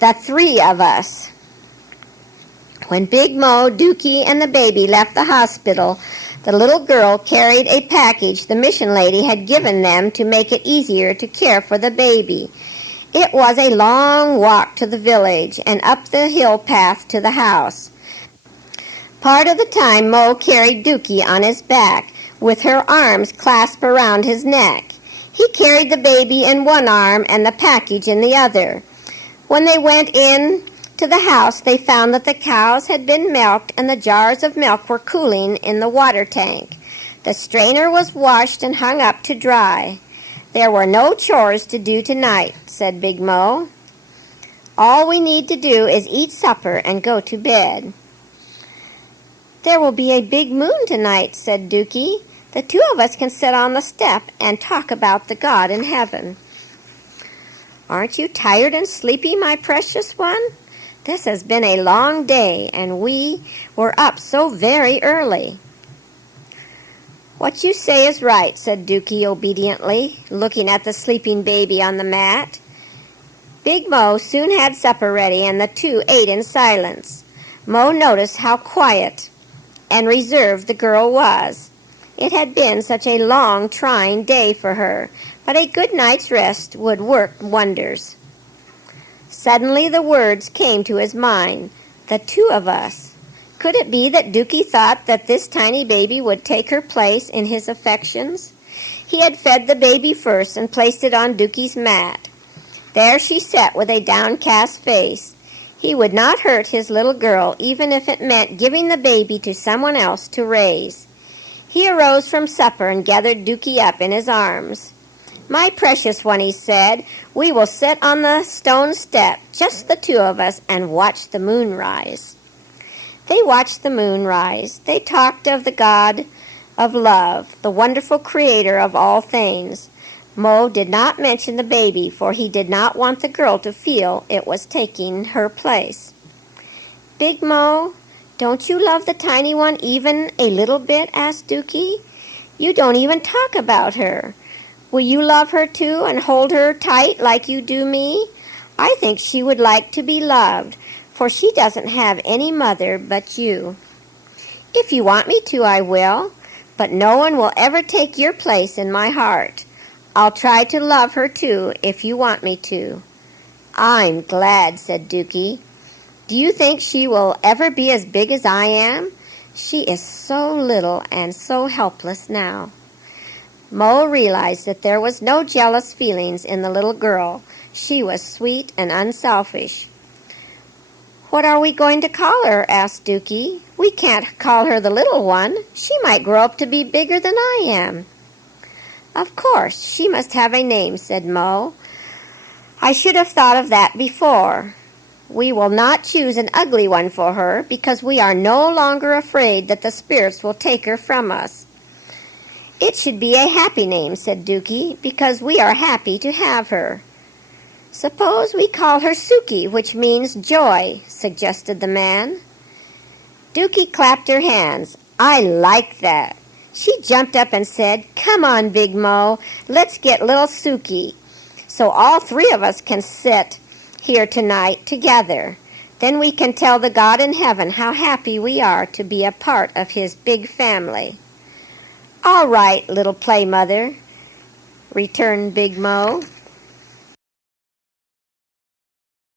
The three of us. When Big Mo, Dookie, and the baby left the hospital, the little girl carried a package the mission lady had given them to make it easier to care for the baby. It was a long walk to the village and up the hill path to the house. Part of the time Mo carried Dookie on his back, with her arms clasped around his neck. He carried the baby in one arm and the package in the other. When they went in to the house, they found that the cows had been milked and the jars of milk were cooling in the water tank. The strainer was washed and hung up to dry. There were no chores to do tonight, said Big Mo. All we need to do is eat supper and go to bed. There will be a big moon tonight, said Dookie. The two of us can sit on the step and talk about the God in heaven. Aren't you tired and sleepy, my precious one? This has been a long day, and we were up so very early. What you say is right, said Dookie obediently, looking at the sleeping baby on the mat. Big Mo soon had supper ready, and the two ate in silence. Mo noticed how quiet and reserved the girl was. It had been such a long, trying day for her, but a good night's rest would work wonders. Suddenly the words came to his mind, the two of us. Could it be that Dookie thought that this tiny baby would take her place in his affections? He had fed the baby first and placed it on Dookie's mat. There she sat with a downcast face. He would not hurt his little girl, even if it meant giving the baby to someone else to raise. He arose from supper and gathered Dookie up in his arms. My precious one, he said, we will sit on the stone step, just the two of us, and watch the moon rise. They watched the moon rise. They talked of the God of love, the wonderful creator of all things. Mo did not mention the baby, for he did not want the girl to feel it was taking her place. Big Mo, don't you love the tiny one even a little bit? Asked Dookie. You don't even talk about her. Will you love her too and hold her tight like you do me? I think she would like to be loved, for she doesn't have any mother but you. If you want me to, I will, but no one will ever take your place in my heart. I'll try to love her too if you want me to. I'm glad, said Dookie. Do you think she will ever be as big as I am? She is so little and so helpless now. Mo realized that there was no jealous feelings in the little girl. She was sweet and unselfish. What are we going to call her? Asked Dookie. We can't call her the little one. She might grow up to be bigger than I am. Of course, she must have a name, said Mo. I should have thought of that before. We will not choose an ugly one for her because we are no longer afraid that the spirits will take her from us. It should be a happy name, said Dookie, because we are happy to have her. Suppose we call her Suki, which means joy, suggested the man. Dookie clapped her hands. I like that. She jumped up and said, Come on, Big Mo, let's get little Suki, so all three of us can sit here tonight together. Then we can tell the God in heaven how happy we are to be a part of his big family. All right, little play mother, returned Big Mo.